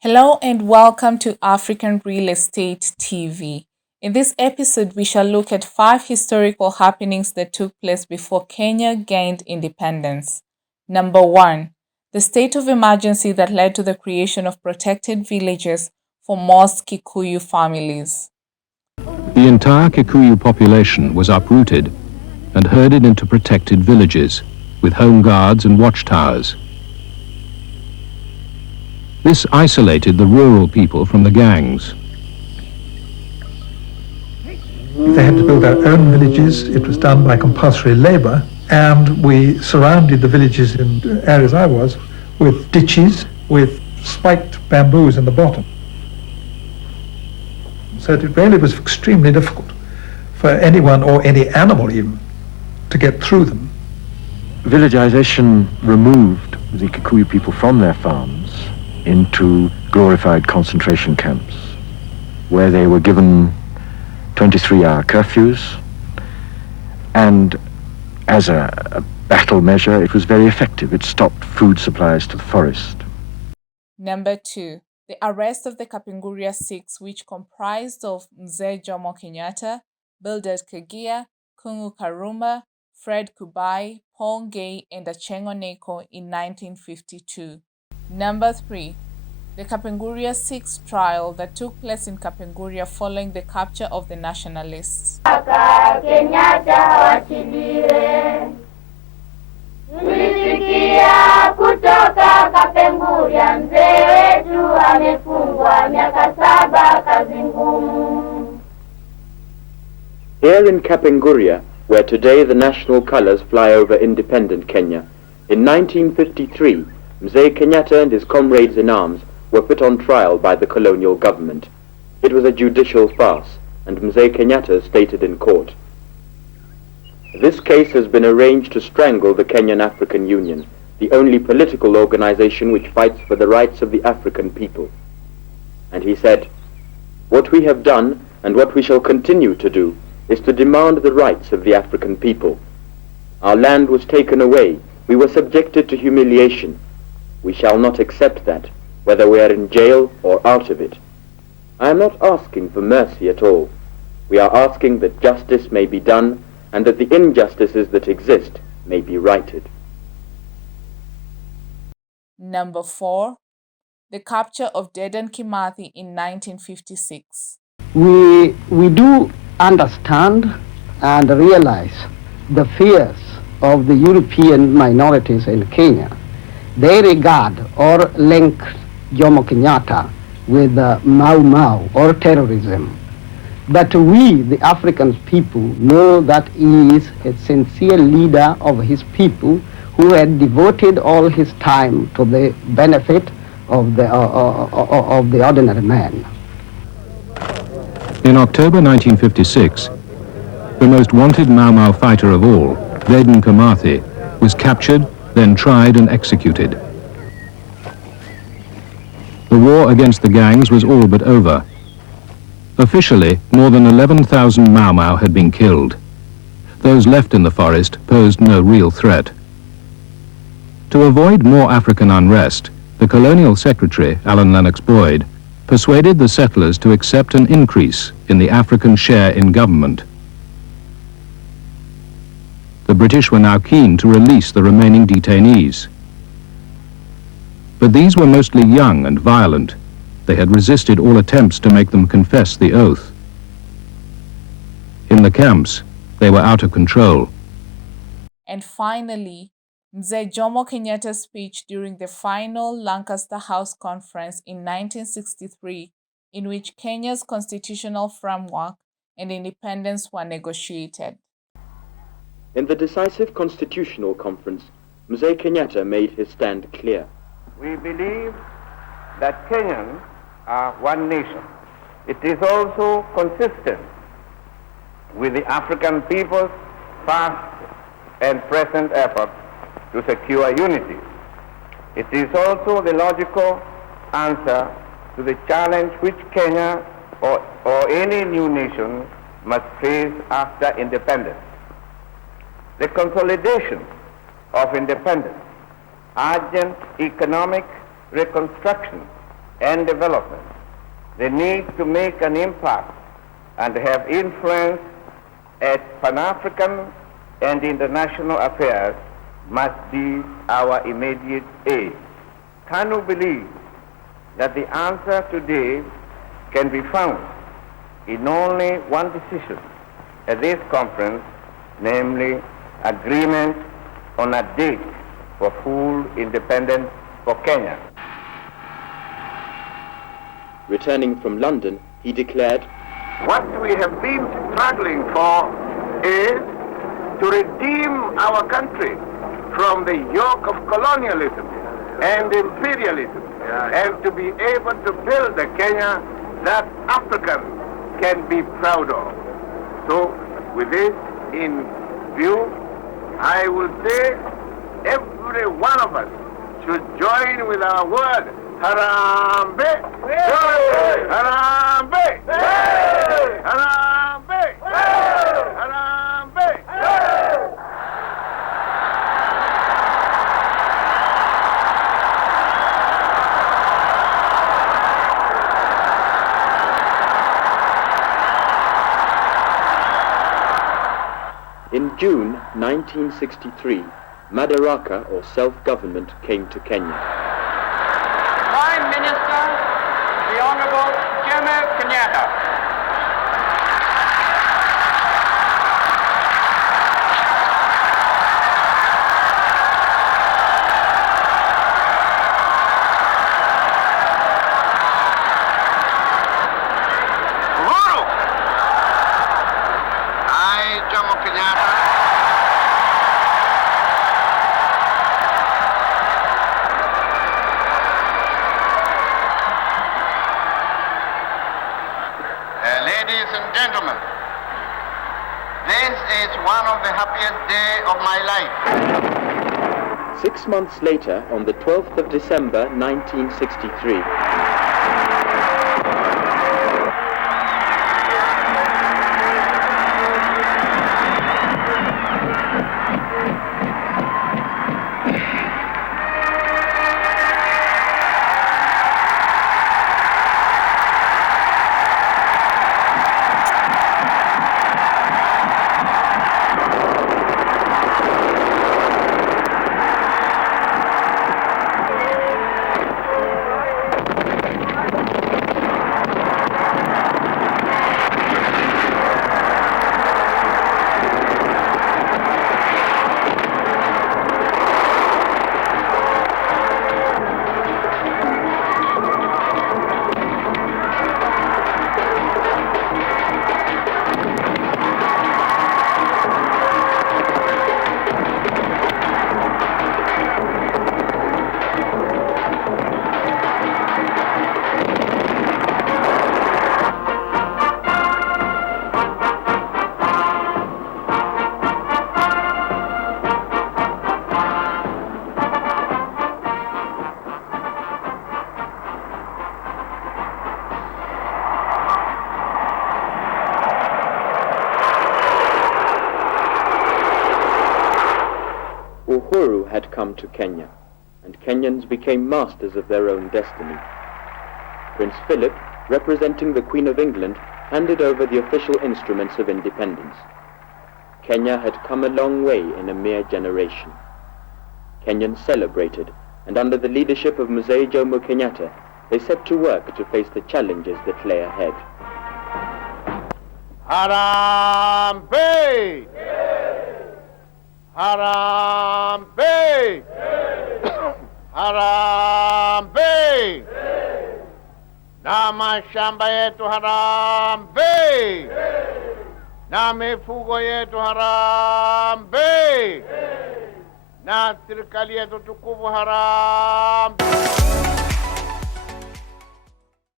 Hello and welcome to African Real Estate TV. In this episode, we shall look at 5 historical happenings that took place before Kenya gained independence. Number 1, the state of emergency that led to the creation of protected villages for most Kikuyu families. The entire Kikuyu population was uprooted and herded into protected villages with home guards and watchtowers. This isolated the rural people from the gangs. They had to build their own villages. It was done by compulsory labor, and we surrounded the villages in areas I was with ditches with spiked bamboos in the bottom. So it really was extremely difficult for anyone or any animal even to get through them. Villagization removed the Kikuyu people from their farms into glorified concentration camps, where they were given 23-hour curfews, and as a battle measure, it was very effective. It stopped food supplies to the forest. Number 2, the arrest of the Kapenguria Six, which comprised of Mzee Jomo Kenyatta, Bildad Kagia, Kungu Karumba, Fred Kubai, Paul Gay, and Achengo Neko in 1952. Number 3, the Kapenguria Six trial that took place in Kapenguria following the capture of the nationalists. Tulisikia kutoka Kapenguria, mzee wetu amefungwa miaka 7 kazi ngumu. Here in Kapenguria, where today the national colors fly over independent Kenya, in 1953, Mzee Kenyatta and his comrades in arms were put on trial by the colonial government. It was a judicial farce, and Mzee Kenyatta stated in court, "This case has been arranged to strangle the Kenyan African Union, the only political organization which fights for the rights of the African people." And he said, "What we have done and what we shall continue to do is to demand the rights of the African people. Our land was taken away. We were subjected to humiliation. We shall not accept that, whether we are in jail or out of it. I am not asking for mercy at all. We are asking that justice may be done and that the injustices that exist may be righted." Number 4, the capture of Dedan Kimathi in 1956. We do understand and realize the fears of the European minorities in Kenya. They regard or link Jomo Kenyatta with Mau Mau or terrorism. But we, the African people, know that he is a sincere leader of his people who had devoted all his time to the benefit of the ordinary man. In October 1956, the most wanted Mau Mau fighter of all, Dedan Kimathi, was captured, then tried and executed. The war against the gangs was all but over. Officially, more than 11,000 Mau Mau had been killed. Those left in the forest posed no real threat. To avoid more African unrest, the colonial secretary, Alan Lennox Boyd, persuaded the settlers to accept an increase in the African share in government. The British were now keen to release the remaining detainees. But these were mostly young and violent. They had resisted all attempts to make them confess the oath. In the camps, they were out of control. And finally, Mzee Jomo Kenyatta's speech during the final Lancaster House Conference in 1963, in which Kenya's constitutional framework and independence were negotiated. In the decisive constitutional conference, Mzee Kenyatta made his stand clear. We believe that Kenyans are one nation. It is also consistent with the African people's past and present efforts to secure unity. It is also the logical answer to the challenge which Kenya or any new nation must face after independence. The consolidation of independence, urgent economic reconstruction and development, the need to make an impact and have influence at Pan-African and international affairs must be our immediate aim. Can you believe that the answer today can be found in only one decision at this conference, namely agreement on a date for full independence for Kenya? Returning from London, he declared, "What we have been struggling for is to redeem our country from the yoke of colonialism and imperialism, and to be able to build a Kenya that Africans can be proud of." So, with this in view, I will say every one of us should join with our word, Harambe! Harambe! Harambe! Harambe! In June 1963, Madaraka, or self-government, came to Kenya. Prime Minister, the Honorable Jomo Kenyatta. Uhuru! I, Jomo Kenyatta, ladies and gentlemen, this is one of the happiest days of my life. 6 months later, on the 12th of December 1963, Uhuru had come to Kenya, and Kenyans became masters of their own destiny. Prince Philip, representing the Queen of England, handed over the official instruments of independence. Kenya had come a long way in a mere generation. Kenyans celebrated, and under the leadership of Mzee Jomo Kenyatta, they set to work to face the challenges that lay ahead. Harambe! Harambe! Harambe! Na mashamba yetu harambe! Na mifugo yetu harambe! Na serikali yetu tukufu harambe!